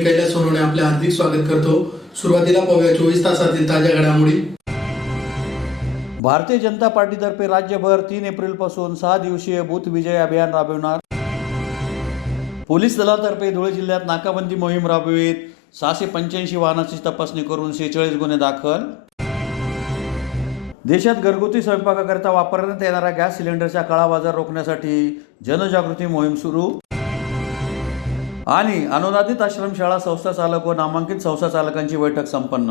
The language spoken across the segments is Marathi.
मी कैलास सोनवणे आपले हार्दिक स्वागत करतो। सुरुवातीला पाहूया 24 तासातील ताज्या घडामोडी। भारतीय जनता पार्टीतर्फे राज्यभर 3 एप्रिलपासून 6 दिवसीय बूथ विजय अभियान राबवणार। पोलीस दलातर्फे धुळे जिल्ह्यात नाकाबंदी मोहीम राबवित 685 वाहनांची तपासणी करून 46 गुन्हे दाखल। देशात घरगुती स्वयंपाकाकरता वापरण्यात येणाऱ्या गॅस सिलेंडरचा काळाबाजार रोखण्यासाठी जनजागृती मोहीम सुरू। आणि अनुदानित आश्रमशाळा संस्था चालक व नामांकित संस्था चालकांची बैठक संपन्न।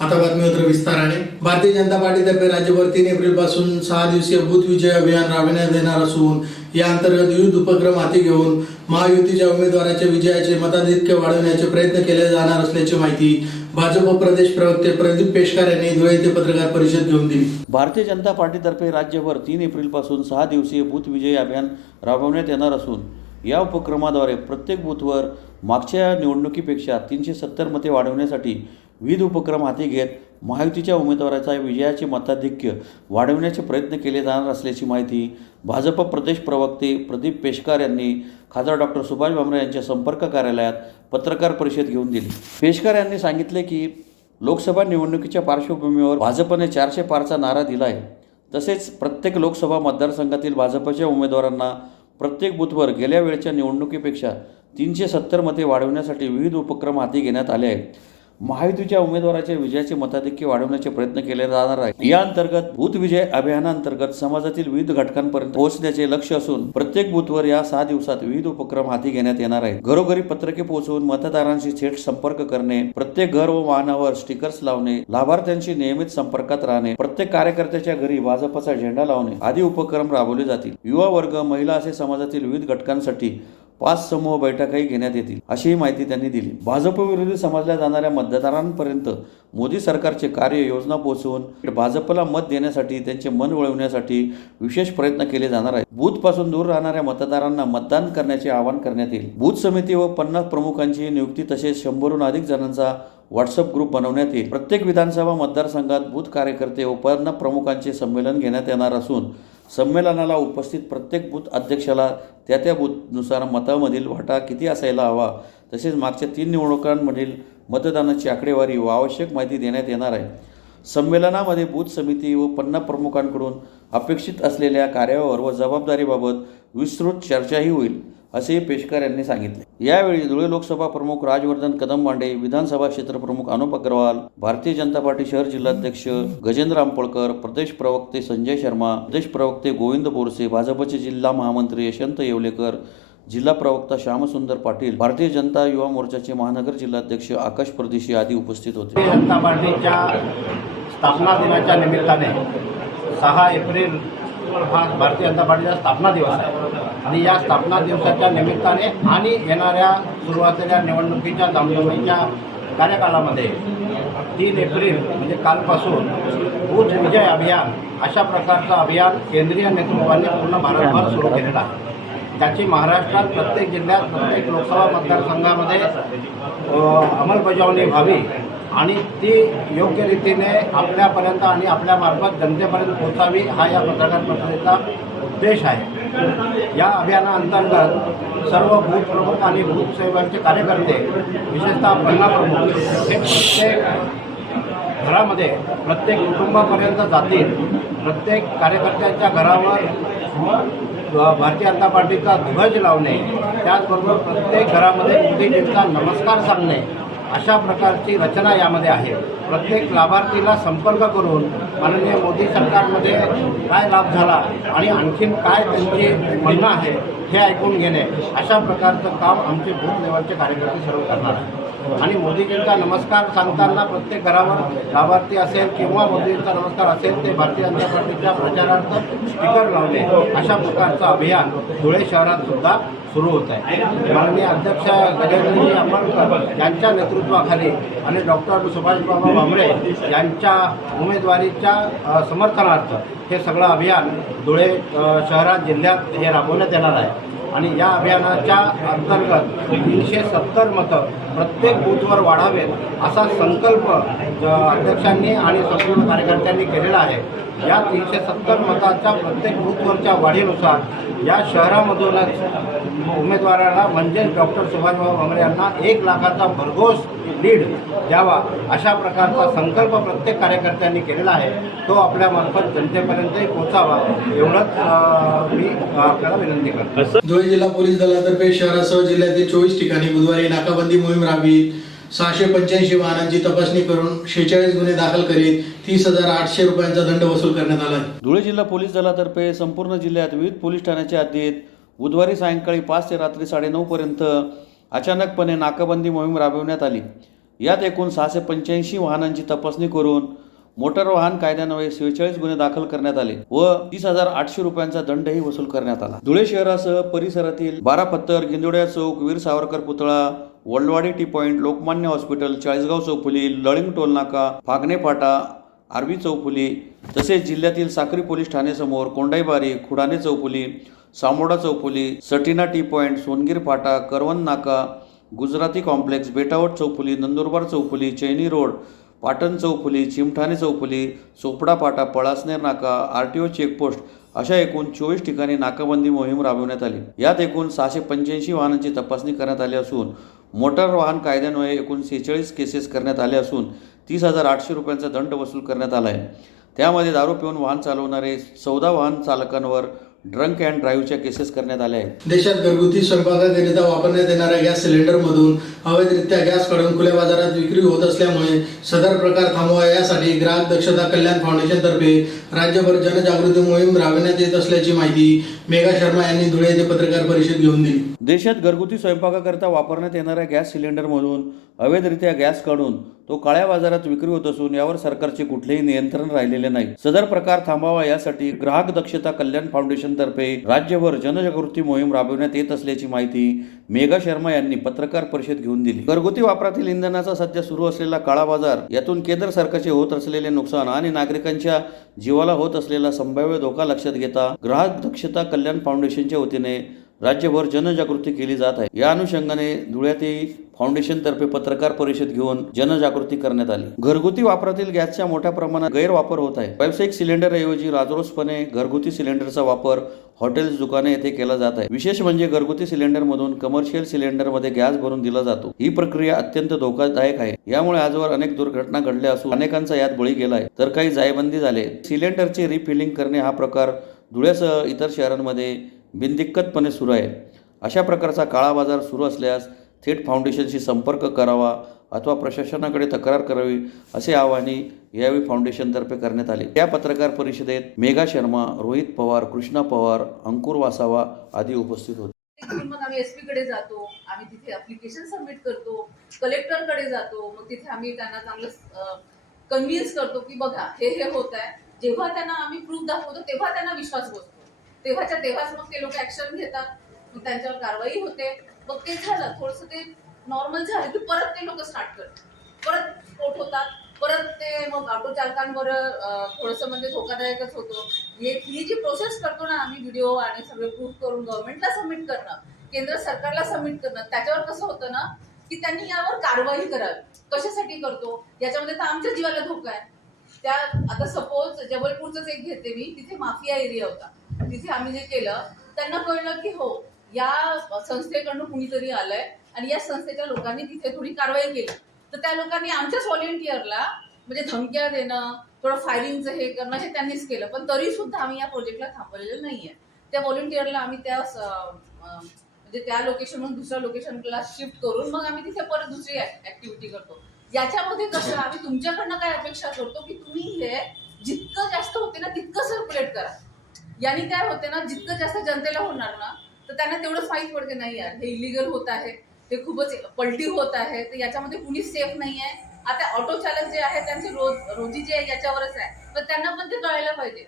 आता बातमीपत्र विस्ताराने। भारतीय जनता पार्टीतर्फे राज्यभर 3 एप्रिल पासून 6 दिवसीय बूथ विजय अभियान राबविण्यात येणार असून या अंतर्गत विविध उपक्रम हाती घेऊन महायुतीच्या उमेदवाराच्या विजयाचे मताधिक्य वाढवण्याचे प्रयत्न केले जाणार असल्याची माहिती भाजप प्रदेश प्रवक्ते प्रदीप पेशकार यांनी धुळे येथे पत्रकार परिषद घेऊन दिली। भारतीय जनता पार्टीतर्फे राज्यभर 3 एप्रिल पासून 6 दिवसीय बूथ विजय अभियान राबवण्यात येणार असून या उपक्रमाद्वारे प्रत्येक बूथवर मागच्या निवडणुकीपेक्षा 370 मते वाढवण्यासाठी विविध उपक्रम हाती घेत महायुतीच्या उमेदवाराचा विजयाचे मताधिक्य वाढवण्याचे प्रयत्न केले जाणार असल्याची माहिती भाजप प्रदेश प्रवक्ते प्रदीप पेशकार यांनी खासदार डॉक्टर सुभाष भामरे यांच्या संपर्क कार्यालयात पत्रकार परिषद घेऊन दिली। पेशकार यांनी सांगितले की लोकसभा निवडणुकीच्या पार्श्वभूमीवर भाजपने 400 पारचा नारा दिला आहे। तसेच प्रत्येक लोकसभा मतदारसंघातील भाजपच्या उमेदवारांना प्रत्येक बूथवर गेल्या वेळच्या निवडणुकीपेक्षा 370 मते वाढवण्यासाठी विविध उपक्रम हाती घेण्यात आले आहेत। महायुतीच्या उमेदवाराच्या विजयाचे मताधिक्य वाढवण्याचे प्रयत्न केले जाणार आहे। या अंतर्गत बूथ विजय अभियानांतर्गत समाजातील विविध घटकांपर्यंत पोहोचण्याचे लक्ष्य असून प्रत्येक बूथवर या 6 दिवसात विविध उपक्रम हाती घेण्यात येणार आहेत। घरोघरी पत्रके पोहोचवून मतदारांशी थेट संपर्क करणे, प्रत्येक घर व वाहनावर स्टिकर्स लावणे, लाभार्थ्यांशी नियमित संपर्कात राहणे, प्रत्येक कार्यकर्त्याच्या घरी भाजपचा झेंडा लावणे आदी उपक्रम राबवले जातील। युवा वर्ग, महिला असे समाजातील विविध घटकांसाठी 5 समूह बैठकाही घेण्यात येतील अशी माहिती त्यांनी दिली। भाजप विरोधी समजल्या जाणाऱ्या मतदारांपर्यंत मोदी सरकारचे कार्य योजना पोहोचवून भाजपला मत देण्यासाठी त्यांचे मन वळवण्यासाठी विशेष प्रयत्न केले जाणार आहेत। बूथ पासून दूर राहणाऱ्या मतदारांना मतदान करण्याचे आवाहन करण्यात येईल। बूथ समिती व 50 प्रमुखांची नियुक्ती तसेच 100हून अधिक जणांचा व्हॉट्सअप ग्रुप बनवण्यात येईल। प्रत्येक विधानसभा मतदारसंघात बूथ कार्यकर्ते व 50 प्रमुखांचे संमेलन घेण्यात येणार असून संमेलनाला उपस्थित प्रत्येक बूथ अध्यक्षाला त्या बूथनुसार मतामधील वाटा किती असायला हवा तसेच मागच्या 3 निवडणुकांमधील मतदानाची आकडेवारी व आवश्यक माहिती देण्यात येणार आहे। संमेलनामध्ये बूथ समिती व 50 प्रमुखांकडून अपेक्षित असलेल्या कार्यावर व जबाबदारीबाबत विस्तृत चर्चाही होईल असे पेशकार यांनी सांगितले। यावेळी धुळे लोकसभा प्रमुख राजवर्धन कदमबांडे, विधानसभा क्षेत्र प्रमुख अनुप अग्रवाल, भारतीय जनता पार्टी शहर जिल्हाध्यक्ष गजेंद्र आंपळकर, प्रदेश प्रवक्ते संजय शर्मा, प्रदेश प्रवक्ते गोविंद बोरसे, भाजपचे जिल्हा महामंत्री यशवंत येवलेकर, जिल्हा प्रवक्ता श्यामसुंदर पाटील, भारतीय जनता युवा मोर्चाचे महानगर जिल्हाध्यक्ष आकाश परदेशी आदी उपस्थित होते। भारतीय जनता पार्टीच्या स्थापना दिनाच्या निमित्ताने 6 एप्रिल हा भारतीय जनता पार्टीचा स्थापना दिवस आहे आणि या स्थापना दिवसाच्या निमित्ताने आणि येणाऱ्या सुरुवातीच्या निवडणुकीच्या दामदमीच्या कार्यकालामध्ये 3 एप्रिल म्हणजे कालपासून बूथ विजय अभियान अशा प्रकारचं अभियान केंद्रीय नेतृत्वाने पूर्ण भारतभर सुरू केलेलं आहे। त्याची महाराष्ट्रात प्रत्येक जिल्ह्यात प्रत्येक लोकसभा मतदारसंघामध्ये अंमलबजावणी व्हावी आणि ती योग्य रीतीने आपल्यापर्यंत आणि आपल्यामार्फत जनतेपर्यंत पोहोचावी हा या पत्रकार परिषदेचा उद्देश आहे। या अभियानाअंतर्गत सर्व बूथ प्रमुख आणि बूथ सेवकांचे कार्यकर्ते विशेषतः 50 प्रमुख हे प्रत्येक घरामध्ये प्रत्येक कुटुंबापर्यंत जातील। प्रत्येक कार्यकर्त्याच्या घरावर भारतीय जनता पार्टीचा ध्वज लावणे, त्याचबरोबर प्रत्येक घरामध्ये मोदीजींचा नमस्कार सांगणे अशा प्रकारची रचना यामध्ये आहे। प्रत्येक लाभार्थीला संपर्क करून माननीय मोदी सरकारमध्ये काय लाभ झाला आणि आणखीन काय त्यांची म्हणणं आहे हे ऐकून घेणे अशा प्रकारचं काम आमचे बूथ लेवलचे कार्यकर्ते सर्व करणार आहेत। आणि मोदीजींचा नमस्कार सांगताना प्रत्येक घरावर लाभार्थी असेल किंवा मोदींचा नमस्कार असेल ते भारतीय जनता पार्टीच्या प्रचारार्थ स्टिकर लावणे अशा प्रकारचं अभियान धुळे शहरात सुद्धा सुरू होत आहे। माननीय अध्यक्ष गजेंद्रजी आंबेडकर यांच्या नेतृत्वाखाली आणि डॉक्टर सुभाषबाबा भामरे यांच्या उमेदवारीच्या समर्थनार्थ हे सगळं अभियान धुळे शहरात जिल्ह्यात हे राबवण्यात येणार आहे। आणि या अभियानाच्या अंतर्गत 370 मतं प्रत्येक बूथवर वाढावेत असा संकल्प अध्यक्षांनी आणि संपूर्ण कार्यकर्त्यांनी केलेला आहे। या 370 मताच्या प्रत्येक बूथवरच्या वाढीनुसार या शहरामधूनच उमेदवाराला म्हणजे डॉक्टर सुभाषबाबू भामरे यांना 1 लाखाचा भरघोस लीड द्यावा अशा प्रकारचा संकल्प प्रत्येक कार्यकर्त्यांनी केलेला आहे. तो आपल्यामार्फत जनतेपर्यंतही पोहोचावा एवढंच मी आपल्याला विनंती करतो. धुळे जिल्हा पोलीस दलातर्फे शहरासह जिल्ह्यातील 24 ठिकाणी बुधवारी नाकाबंदी मोहीम राबवित 685 वाहनांची तपासणी करून 46 गुन्हे दाखल करीत 30,800 रुपयांचा दंड वसूल करण्यात आला. धुळे जिल्हा पोलीस दलातर्फे संपूर्ण जिल्ह्यात विविध पोलीस ठाण्याच्या हद्दीत बुधवारी सायंकाळी 5 ते रात्री 9:30 पर्यंत अचानकपणे नाकाबंदी मोहीम राबविण्यात आली. यात एकूण 685 वाहनांची तपासणी करून मोटार वाहन कायद्यान्वये 46 गुन्हे दाखल करण्यात आले व 30,800 रुपयांचा दंडही वसूल करण्यात आला. धुळे शहरासह परिसरातील बारापत्तर, गिंदोड्या चौक, वीर सावरकर पुतळा, Waldwadi T point, Lokmanya hospital, Chalisgaon चौफुली, लळिंग टोलनाका, फागणे फाटा, आरवी चौफुली तसेच जिल्ह्यातील साक्री पोलीस ठाणेसमोर कोंडाईबारी, खुडाणे चौफुली, सामोडा चौफुली, सटिना टी पॉइंट, सोनगीर फाटा, करवंद नाका, गुजराती कॉम्प्लेक्स, बेटावट चौफुली, नंदुरबार चौफुली, चैनी रोड, पाटण चौफुली, चिमठाणे चौफुली, चोपडा फाटा, पळासनेर नाका, RTO चेकपोस्ट अशा एकूण 24 ठिकाणी नाकाबंदी मोहीम राबविण्यात आली. यात एकूण 685 वाहनांची तपासणी करण्यात आली असून मोटार वाहन कायद्यान्वये एकूण 46 केसेस करण्यात आले असून 30,800 रुपयांचा दंड वसूल करण्यात आला आहे. त्यामध्ये दारू पिऊन वाहन चालवणारे 14 वाहन चालकांवर ड्रंक अँड ड्राईव्हच्या केसेस करण्यात आल्या आहेत. देशात घरगुती स्वयंपाकाकरिता वापरण्यात येणाऱ्या गॅस सिलेंडरमधून अवैधरित्या गॅस काढून खुल्या बाजारात विक्री होत असल्यामुळे सदर प्रकार थांबवा यासाठी ग्राहक दक्षता कल्याण फाउंडेशनतर्फे राज्यभर जनजागृती मोहीम राबविण्यात येत असल्याची माहिती मेघा शर्मा यांनी धुळे येथे पत्रकार परिषद घेऊन दिली. देशात घरगुती स्वयंपाकाकरिता वापरण्यात येणाऱ्या गॅस सिलेंडरमधून अवैधरित्या गॅस काढून तो काळ्या बाजारात विक्री होत असून यावर सरकारचे कुठलेही नियंत्रण राहिलेले नाही. सदर प्रकार थांबावा यासाठी ग्राहक दक्षता कल्याण फाउंडेशनतर्फे राज्यभर जनजागृती मोहीम राबविण्यात येत असल्याची माहिती मेघा शर्मा यांनी पत्रकार परिषद घेऊन दिली. घरगुती वापरातील इंधनाचा सध्या सुरू असलेला काळा बाजार, यातून केंद्र सरकारचे होत असलेले नुकसान आणि नागरिकांच्या जीवाला होत असलेला संभाव्य धोका लक्षात घेता ग्राहक दक्षता कल्याण फाउंडेशनच्या वतीने राज्यभर जनजागृती केली जात आहे. या अनुषंगाने धुळ्यातील फाउंडेशनतर्फे पत्रकार परिषद घेऊन जनजागृती करण्यात आली. घरगुती वापरातील गॅसच्या मोठ्या प्रमाणात गैरवापर होत आहे. व्यावसायिक सिलेंडरऐवजी राजरोसपणे घरगुती सिलेंडरचा वापर हॉटेल्स, दुकाने येथे केला जात आहे. विशेष म्हणजे घरगुती सिलेंडरमधून कमर्शियल सिलेंडरमध्ये गॅस भरून दिला जातो. ही प्रक्रिया अत्यंत धोकादायक आहे. यामुळे आजवर अनेक दुर्घटना घडल्या असून अनेकांचा यात बळी गेला आहे, तर काही जायबंदी झाले. सिलेंडरचे रिफिलिंग करणे हा प्रकार धुळ्यासह इतर शहरांमध्ये बिनदिक्कतपणे सुरू आहे. अशा प्रकारचा काळा बाजार सुरू असल्यास थेट फाउंडेशनशी संपर्क करावा अथवा प्रशासनाकडे तक्रार करावी असे आवाहनही यावेळी फाउंडेशनतर्फे करण्यात आले. या पत्रकार परिषदेत मेघा शर्मा, रोहित पवार, कृष्णा पवार, अंकुर वासावा आदी उपस्थित होते. मग आम्ही SP कडे जातो, आम्ही तिथे ऍप्लिकेशन सबमिट करतो, कलेक्टरकडे जातो, मग तिथे आम्ही त्यांना चांगलं कन्व्हिन्स करतो की बघा हे होत आहे. जेव्हा त्यांना आम्ही प्रूफ दाखवतो तेव्हा त्यांना विश्वास बसतो. तेव्हाच मग ते लोक ऍक्शन घेतात, मग त्यांच्यावर कारवाई होते. मग ते झालं थोडंसं ते नॉर्मल झालं की परत ते लोक स्टार्ट करतात, परत स्फोट होतात, परत ते मग ऑटो चालकांवर थोडंसं म्हणजे धोकादायकच होतो. ही जी प्रोसेस करतो ना आम्ही, व्हिडिओ आणि सगळे प्रूफ करून गव्हर्नमेंटला सबमिट करणं, केंद्र सरकारला सबमिट करणं, त्याच्यावर कसं होतं ना की त्यांनी यावर कारवाई करावी. कशासाठी करतो याच्यामध्ये तर आमच्या जीवाला धोका आहे. त्या आता सपोज जबलपूरचंच एक घेते मी, तिथे माफिया एरिया होता. तिथे आम्ही जे केलं त्यांना कळलं की हो या संस्थेकडून कुणीतरी आलंय आणि या संस्थेच्या लोकांनी तिथे थोडी कारवाई केली. तर त्या लोकांनी आमच्याच व्हॉलेंटियरला म्हणजे धमक्या देणं, थोडं फायरिंगचं हे करणं हे त्यांनीच केलं. पण तरी सुद्धा आम्ही या प्रोजेक्टला थांबवलेलं नाहीये. त्या व्हॉलेंटियरला आम्ही त्या म्हणजे त्या लोकेशनवरून दुसऱ्या लोकेशनला शिफ्ट करून मग आम्ही तिथे परत दुसरी ऍक्टिव्हिटी करतो. याच्यामध्ये कसं आम्ही तुमच्याकडनं काय अपेक्षा करतो की तुम्ही हे जितकं जास्त होते ना तितकं सर्क्युलेट करा. याने काय होते ना, जितकं जास्त जनतेला होणार ना तर त्यांना तेवढंच माहीत पडते नाही यार हे इलिगल होत आहे, हे खूपच पलटी होत आहे, तर याच्यामध्ये कुणीच सेफ नाही आहे. आता ऑटो चालक जे आहे त्यांचे रोजी जे आहे याच्यावरच आहे, तर त्यांना पण ते कळायला पाहिजे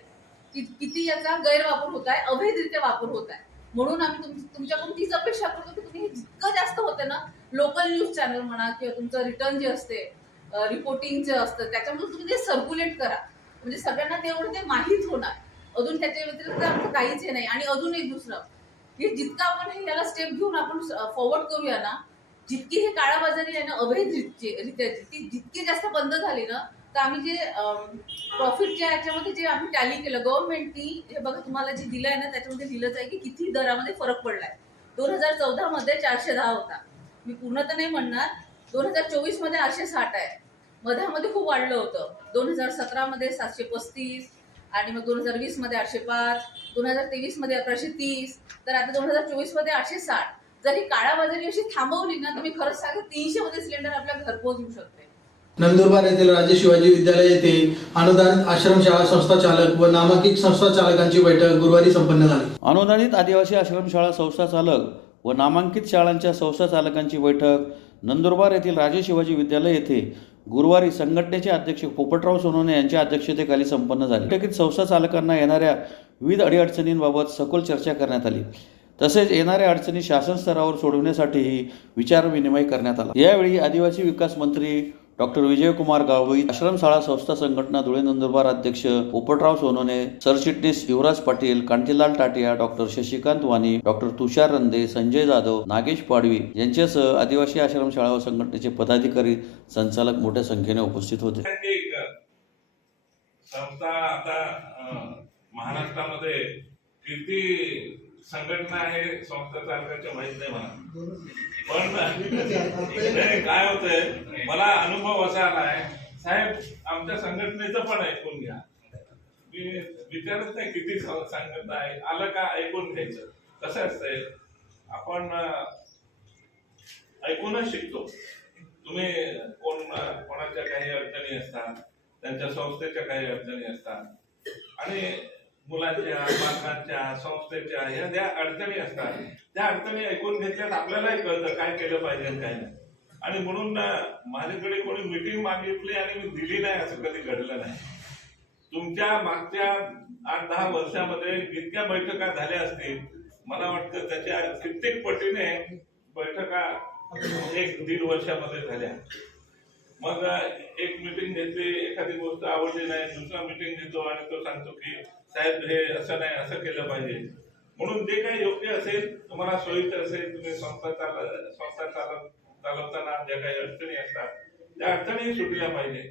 की किती याचा गैरवापर होत आहे, अवैधरित्या वापर होत आहे. म्हणून आम्ही तुमच्याकडून तीच अपेक्षा करतो की तुम्ही जितकं जास्त होतं ना, लोकल न्यूज चॅनल म्हणा किंवा तुमचं रिटर्न जे असते, रिपोर्टिंग जे असतं त्याच्यामध्ये तुम्ही ते सर्क्युलेट करा, म्हणजे सगळ्यांना तेवढं ते माहीत होणार. अजून त्याच्या व्यतिरिक्त आमचं काहीच हे नाही. आणि अजून एक दुसरं, हे जितकं आपण हे याला स्टेप घेऊन आपण फॉरवर्ड करूया ना, जितकी हे काळाबाजारी आहे ना अवैधरित्या ती जितकी जास्त बंद झाली ना तर आम्ही जे प्रॉफिटच्या याच्यामध्ये जे आम्ही टॅली केलं गव्हर्नमेंटनी, हे बघा तुम्हाला जे दिलं आहे ना त्याच्यामध्ये लिहिलंच आहे की किती दरामध्ये फरक पडलाय. 2014 मध्ये 410 होता, मी पूर्ण तर नाही म्हणणार. 2024 मध्ये 860 आहे. मधामध्ये खूप वाढलं होतं. 2017 मध्ये 735 आणि मग 2020 मध्ये 805, 2023 मध्ये 1130, तर आता 2024 मध्ये 860. जर ही काळाबाजारी अशी थांबवली ना तर मी खरंच सांगते 300 मध्ये सिलेंडर आपल्या घरपोच येऊ शकते. नंदुरबार येथील राजे शिवाजी विद्यालय येथे अनुदानित आश्रमशाळा संस्था चालक व नामांकित संस्था चालकांची बैठक गुरुवारी संपन्न झाली. अनुदानित आदिवासी आश्रमशाळा संस्था चालक व नामांकित शाळांच्या संस्था चालकांची बैठक नंदुरबार येथील राजे शिवाजी विद्यालय येथे गुरुवारी संघटनेचे अध्यक्ष पोपटराव सोनवणे यांच्या अध्यक्षतेखाली संपन्न झाली. बैठकीत संस्था चालकांना येणाऱ्या विविध अडीअडचणींबाबत सखोल चर्चा करण्यात आली. तसेच येणाऱ्या अडचणी शासन स्तरावर सोडवण्यासाठीही विचारविनिमय करण्यात आला. यावेळी आदिवासी विकास मंत्री डॉक्टर विजयकुमार गावई, आश्रमशाळा संस्था संघटना धुळे नंदुरबार अध्यक्ष पोपटराव सोनवणे, सरचिटणीस युवराज पाटील, कांतीलाल टाटिया, डॉक्टर शशिकांत वाणी, डॉक्टर तुषार रंदे, संजय जाधव, नागेश पाडवी यांच्यासह आदिवासी आश्रमशाळा व संघटनेचे पदाधिकारी, संचालक मोठ्या संख्येने उपस्थित होते. संस्था आता महाराष्ट्रामध्ये किती संघटना आहे संस्था चालकाच्या माहित नाही मला, पण काय होतंय मला अनुभव असा आलाय साहेब, आमच्या संघटनेचं पण ऐकून घ्या. मी विचारत नाही किती संघटना आहे, आलं का ऐकून घ्यायचं. कसं असतंय आपण ऐकूनच शिकतो. तुम्ही कोणाच्या काही अडचणी असतात, त्यांच्या संस्थेच्या काही अडचणी असतात आणि मुलांच्या, पालकांच्या, संस्थेच्या ह्या ज्या अडचणी असतात त्या अडचणी ऐकून घेतल्यात आपल्यालाही कळतं काय केलं पाहिजे आणि काय नाही. आणि म्हणून माझ्याकडे कोणी मीटिंग मागितली आणि मी दिली नाही असं कधी घडलं नाही. तुमच्या मागच्या 8-10 वर्षामध्ये इतक्या बैठका झाल्या असतील, मला वाटतं त्याच्या कित्येक पटीने बैठका 1-1.5 वर्षामध्ये झाल्या. मग एक मीटिंग घेतली, एखादी गोष्ट आवडली नाही, दुसरा मीटिंग घेतो आणि तो सांगतो की साहेब हे असं नाही, असं केलं पाहिजे. म्हणून जे काही योग्य असेल, तुम्हाला सोयीचं असेल, तुम्ही संस्था चालवताना ज्या काही अडचणी असतात त्या अडचणी सुटल्या पाहिजे.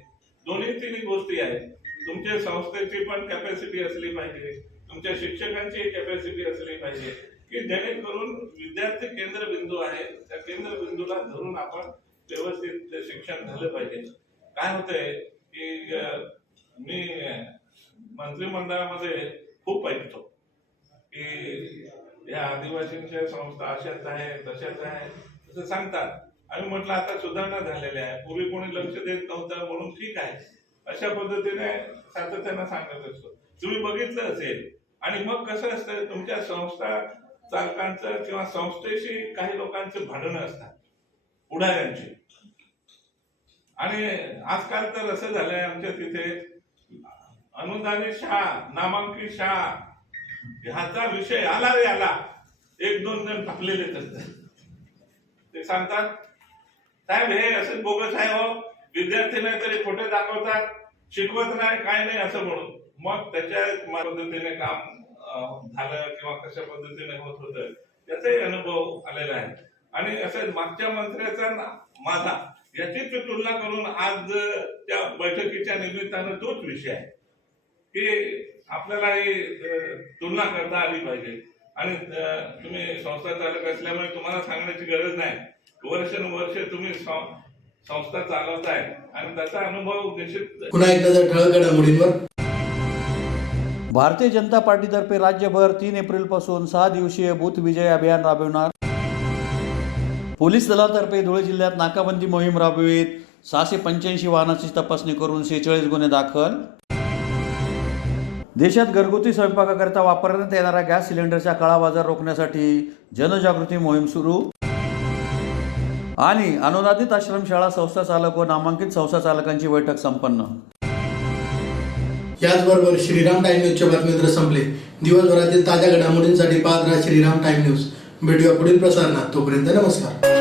दोन्ही गोष्टी आहेत. तुमच्या संस्थेची पण कॅपॅसिटी असली पाहिजे, तुमच्या शिक्षकांची कॅपॅसिटी असली पाहिजे की जेणेकरून विद्यार्थी केंद्रबिंदू आहे, त्या केंद्रबिंदूला धरून आपण व्यवस्थित शिक्षण झालं पाहिजे. काय होतंय की मी मंत्रिमंडळामध्ये खूप ऐकतो की या आदिवासींच्या संस्था अशाच आहे तशाच आहे असं सांगतात. आणि म्हटलं आता सुधारणा झालेल्या आहे, पूर्वी कोणी लक्ष देत नव्हतं म्हणून ठीक आहे, अशा पद्धतीने सातत्यानं सांगत असतो. तुम्ही बघितलं असेल. आणि मग कसं असतं, तुमच्या संस्था चालकांचं किंवा संस्थेशी काही लोकांचे भांडणं असतात, पुढाऱ्यांची. आणि आजकाल तर असं झालंय आमच्या तिथे अनुदानित शाळा, नामांकित शाळा ह्याचा विषय आला रे आला, 1-2 जण टाकलेलेच असतात. ते सांगतात साहेब हे असं बोगस आहे हो, विद्यार्थी नाही तरी खोटे दाखवतात, शिकवत नाही काय नाही असं म्हणून. मग त्याच्या पद्धतीने काम झालं किंवा कशा पद्धतीने होत होतं त्याचाही अनुभव आलेला आहे. आणि असं मागच्या मंत्र्याचा माझा याची तुलना करून आज त्या बैठकीच्या निमित्तानं तोच विषय आहे की आपल्याला ही तुलना करता आली पाहिजे. आणि तुम्ही संस्था चालक असल्यामुळे तुम्हाला सांगण्याची गरज नाही, वर्षानुवर्ष तुम्ही संस्था चालवताय आणि त्याचा अनुभव निश्चित. पुन्हा एकदा जर ठळक घडामोडींवर. भारतीय जनता पार्टीतर्फे राज्यभर 3 एप्रिलपासून 6 दिवसीय बूथ विजय अभियान राबविणार. पोलीस दलातर्फे धुळे जिल्ह्यात नाकाबंदी मोहीम राबवित 685 वाहनांची तपासणी करून 46 गुन्हे दाखल. देशात घरगुती स्वयंपाकाकरिता वापरण्यात येणाऱ्या गॅस सिलेंडरचा काळाबाजार रोखण्यासाठी जनजागृती मोहीम सुरू. आणि अनुदानित आश्रमशाळा संस्था चालक व नामांकित संस्था चालकांची बैठक संपन्न. याचबरोबर श्रीराम टाइम न्यूजचे बातमीपत्र संपले. दिवसभरातील ताज्या घडामोडींसाठी पाहत राहा श्रीराम टाइम न्यूज. भेटूया पुढील प्रसारणात. तोपर्यंत नमस्कार.